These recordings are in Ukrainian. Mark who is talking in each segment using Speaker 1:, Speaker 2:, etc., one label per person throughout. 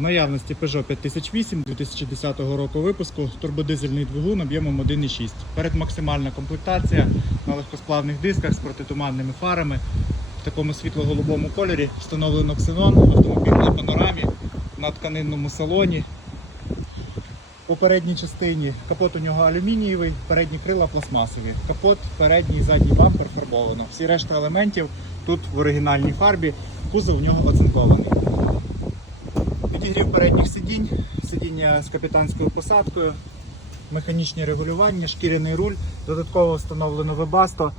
Speaker 1: В наявності Peugeot 5008 2010 року випуску, турбодизельний двигун об'ємом 1,6. Перед максимальна комплектація на легкосплавних дисках з протитуманними фарами. В такому світло-голубому кольорі встановлено ксенон, автомобіль на панорамі, на тканинному салоні. У передній частині капот у нього алюмінієвий, передні крила пластмасові. Капот, передній і задній бампер фарбовано. Всі решта елементів тут в оригінальній фарбі, кузов у нього оцинкований. Підігрів передніх сидінь, сидіння з капітанською посадкою, механічні регулювання, шкіряний руль, додатково встановлено вебасто.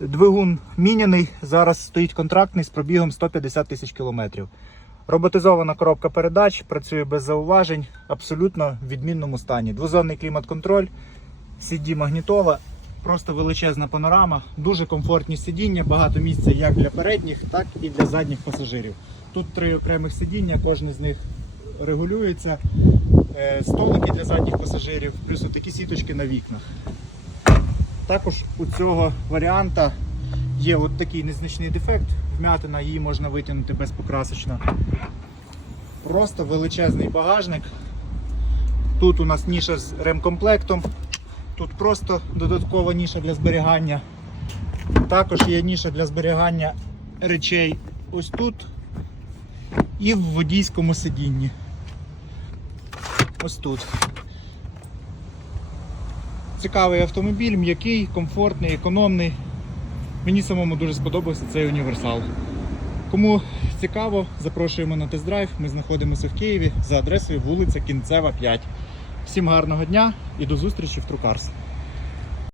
Speaker 1: Двигун міняний, зараз стоїть контрактний з пробігом 150 тисяч кілометрів. Роботизована коробка передач, працює без зауважень, абсолютно в відмінному стані. Двозонний клімат-контроль, CD магнітола, просто величезна панорама, дуже комфортні сидіння, багато місця як для передніх, так і для задніх пасажирів. Тут три окремих сидіння, кожне з них регулюється. Е, Столики для задніх пасажирів, плюс такі сіточки на вікнах. Також у цього варіанта є от такий незначний дефект. Вмятина, її можна витягнути безпокрасочно. Просто величезний багажник. Тут у нас ніша з ремкомплектом. Тут просто додаткова ніша для зберігання. Також є ніша для зберігання речей ось тут і в водійському сидінні. Ось тут. Цікавий автомобіль, м'який, комфортний, економний. Мені самому дуже сподобався цей універсал. Кому цікаво, запрошуємо на тест-драйв. Ми знаходимося в Києві за адресою вулиця Кінцева 5. Всім гарного дня і до зустрічі в Трукарс.